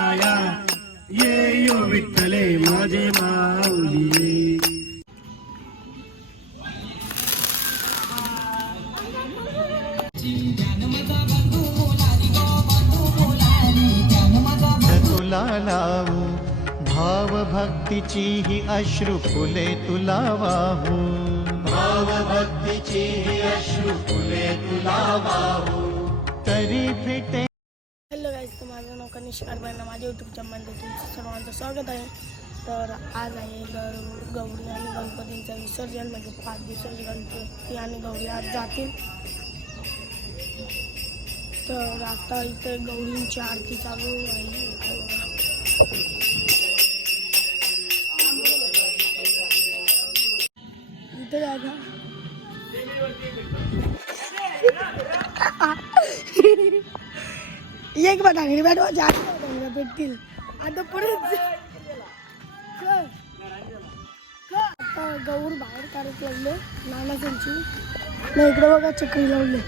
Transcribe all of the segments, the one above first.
छाया ये यो विठ्ठले माझे माऊली. तुला लावू भाव भक्तीची ही अश्रू फुले तुला वाहू, भाव भक्तीची ही अश्रू फुले तुला वाहू, तरी फिटे. हॅलो गाईज, तर माझं नाव कनिष्क कारभार, माझ्या यूट्यूब चॅनलमध्ये तुमचं सर्वांचं स्वागत आहे. तर आज आहे गौरी आणि गणपतींचं विसर्जन, म्हणजे 5 दिवसाचे गणपती आणि गौरी आज जातील. तर आता इथे गौरींची आरती चालू आहे. इथे जागा एक बटांगडी बॅटवायची, आठ भेटतील आता परत. आता गौर बाहेर काढत लागले नानासांची. नाही इकडे बघा चक्री लावले.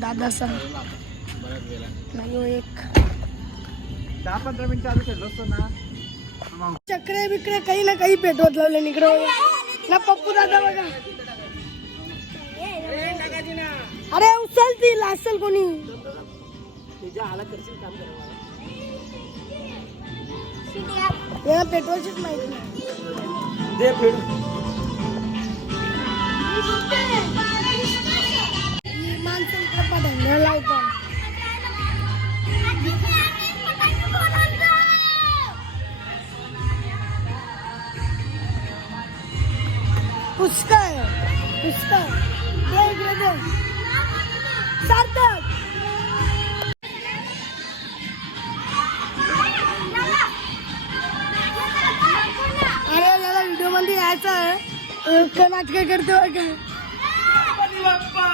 दादा सर नाही एक 10-15 मिनिटं आधी खेळलो असतो ना. चक्रे बिक्रे काही ना काही पेटवत लावले इकडे ना. पप्पू दादा बघा, अरे उचलतील असेल कोणी. पेट्रोलचीच माहिती नाही. माणसं पटांगण लावतात. पुष्कळ पुष्कळ दे इकडे दे. सार्थक अरे याला व्हिडिओ मध्ये यायचं आहे. नाटक करतो का बाप्पा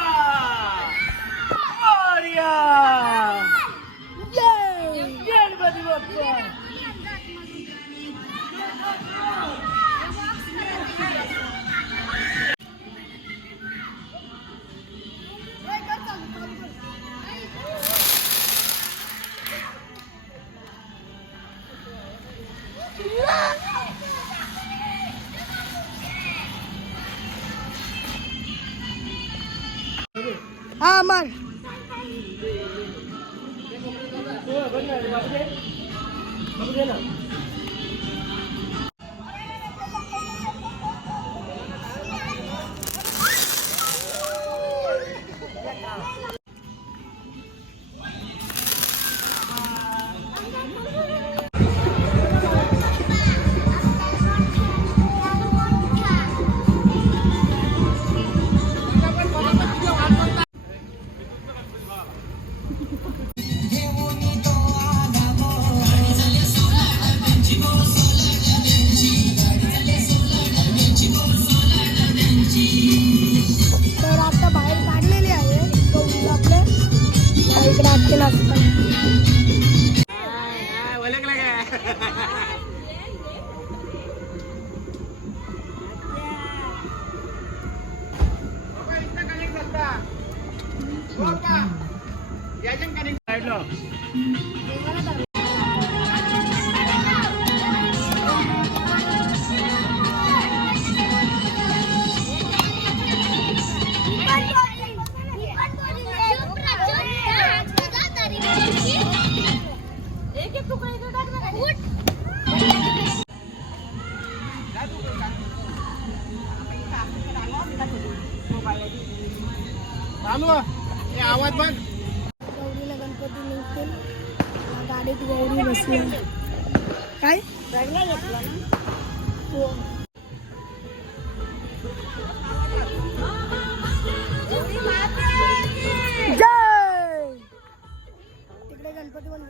गणपती बाप्पा. हा मार. तर आता बाहेर काढलेली आहे गौरी आपल्या इकडे आजचे नाचतात. आवाज बघ. गौरीला गणपती निघतील. गाडीत गौरी बसली. काय घेतला ना. हो जय. तिकडे गणपती पण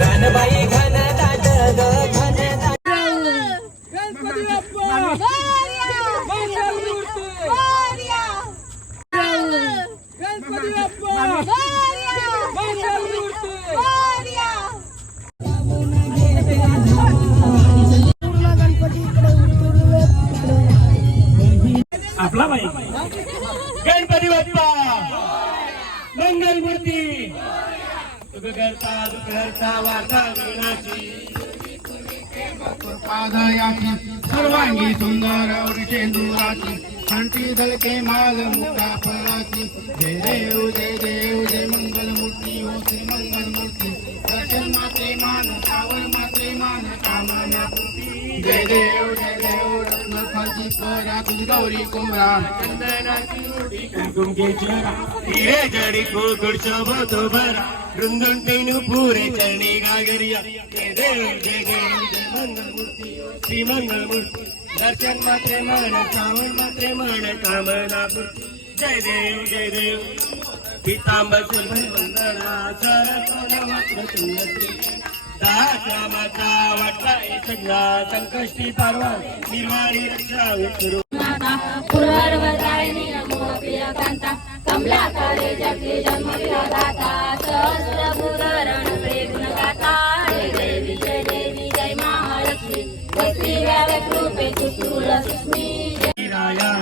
रानबाई घन दाट बाप्पा मंगल मूर्ती दुःख करता वार्ता गणाची पादयाची सर्वांगी सुंदर वृषेंदुराची घंटी धडके माल मुक्ता फळाची जय देव जय देव जय मंगल मूर्ती हो श्री मंगल मूर्ती दर्शन मात्रे मान सावर मात्रे मान कामना पूर्ती जय देव रत्न खालची परा तुझी गौरी कुमरा चंदनाची रोटी कुमकुमचे चेहरा हिरे जडी कोकड शोभतो भरा वृंदन तेनु पुरे चरणी गागरिया जय देव जय मंगल मूर्ती श्री मंगल मूर्ती दर्शन मात्रे मन श्रावण मात्रे मन कामना पूर्ती जय देव पितांबर वंदना सरस्वती मात्र सुंदरी दासामाचा वाटवाई सज्ञा संकष्टी पारवा निर्वाणी रक्षा विठुरू पुरर्वतारिणी नमो प्रियकांता कमलाकारे जगती जन्मविरा दाता सहस्रभुरण प्रेम गाता जय देवी जय महालक्ष्मी वस्ती व्यावक रूपे सुसूल सुस्मी राया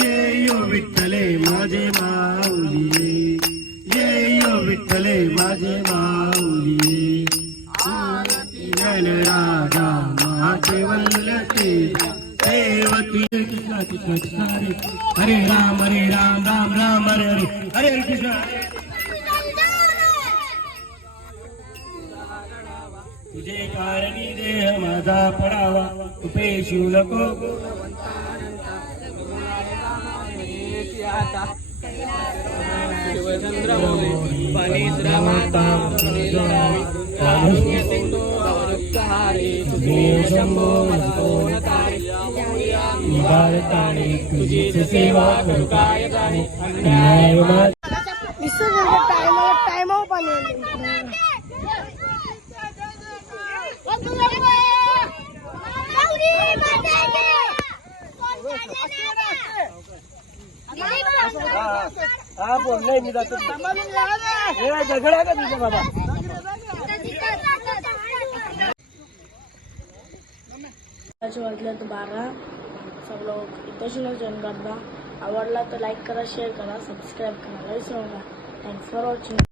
ये यो विठ्ठले माझे माऊली ये यो विठ्ठले माझे माऊली राजा माझे वल्लते देवकी कृष्ण कृष्ण कृष्ण हरे राम राम राम हरे हरे हरे हरे कृष्ण तुझे कारणी देह माझा पडावा उपेशू नको तुझीच सेवा करू काय गाणी टाइम पण हा बोललोय मी जातो दगड आहे का तुझ्या बाबा वाजल्यात 12 सब लोग इथं जॉइन करा आवडला तर लाईक करा शेअर करा सबस्क्राईब करा विसरू नका थँक्स फॉर वॉचिंग